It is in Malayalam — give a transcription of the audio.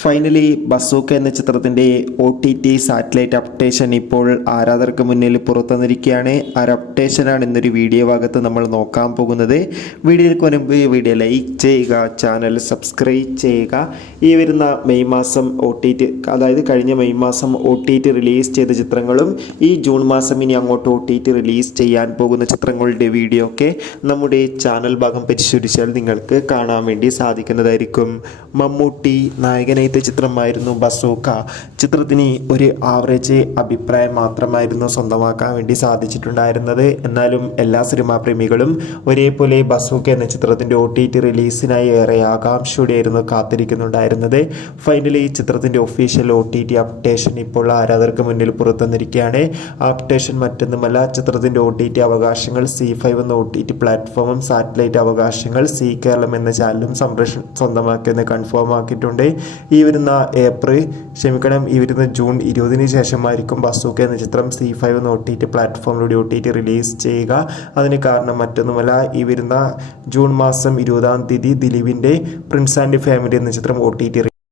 ഫൈനലി ബസൂക്ക എന്ന ചിത്രത്തിൻ്റെ OTT സാറ്റലൈറ്റ് അപ്ഡേഷൻ ഇപ്പോൾ ആരാധകർക്ക് മുന്നിൽ പുറത്തുവന്നിരിക്കുകയാണ്. ആ അപ്ഡേഷനാണ് ഇന്നൊരു വീഡിയോ ഭാഗത്ത് നമ്മൾ നോക്കാൻ പോകുന്നത്. വീഡിയോയ്ക്ക് മുൻപ് വീഡിയോ ലൈക്ക് ചെയ്യുക, ചാനൽ സബ്സ്ക്രൈബ് ചെയ്യുക. ഈ വരുന്ന മെയ് മാസം അതായത് കഴിഞ്ഞ മെയ് മാസം OTT റിലീസ് ചെയ്ത ചിത്രങ്ങളും ഈ ജൂൺ മാസം ഇനി അങ്ങോട്ട് OTT റിലീസ് ചെയ്യാൻ പോകുന്ന ചിത്രങ്ങളുടെ വീഡിയോ ഒക്കെ നമ്മുടെ ചാനൽ ഭാഗം പരിശോധിച്ചാൽ നിങ്ങൾക്ക് കാണാൻ വേണ്ടി സാധിക്കുന്നതായിരിക്കും. മമ്മൂട്ടി നായകനായി ചിത്രമായിരുന്നു ബസൂക്ക. ചിത്രത്തിന് ഒരു ആവറേജ് അഭിപ്രായം മാത്രമായിരുന്നു സ്വന്തമാക്കാൻ വേണ്ടി സാധിച്ചിട്ടുണ്ടായിരുന്നത്. എന്നാലും എല്ലാ സിനിമാ പ്രേമികളും ഒരേപോലെ ബസൂക്ക എന്ന ചിത്രത്തിൻ്റെ OTT റിലീസിനായി ഏറെ ആകാംക്ഷയോടെയായിരുന്നു കാത്തിരിക്കുന്നുണ്ടായിരുന്നത്. ഫൈനലി ചിത്രത്തിൻ്റെ ഒഫീഷ്യൽ OTT അപ്ഡേഷൻ ഇപ്പോൾ ആരാധകർക്ക് മുന്നിൽ പുറത്തുവന്നിരിക്കുകയാണ്. ആ അപ്ഡേഷൻ മറ്റൊന്നുമല്ല, ചിത്രത്തിൻ്റെ OTT അവകാശങ്ങൾ C5 എന്ന OTT പ്ലാറ്റ്ഫോമും സാറ്റലൈറ്റ് അവകാശങ്ങൾ സി കേരളം എന്ന ചാനലും സ്വന്തമാക്കിയെന്ന് കൺഫേം ആക്കിയിട്ടുണ്ട്. ഈ വരുന്ന ജൂൺ 20 ശേഷമായിരിക്കും ബസൂക്ക എന്ന ചിത്രം C5 എന്ന OTT പ്ലാറ്റ്ഫോമിലൂടെ OTT റിലീസ് ചെയ്യുക. അതിന് കാരണം മറ്റൊന്നുമല്ല, ഈ വരുന്ന ജൂൺ മാസം 20 ദിലീപിൻ്റെ പ്രിൻസ് ആൻഡ് ഫാമിലി എന്ന ചിത്രം OTT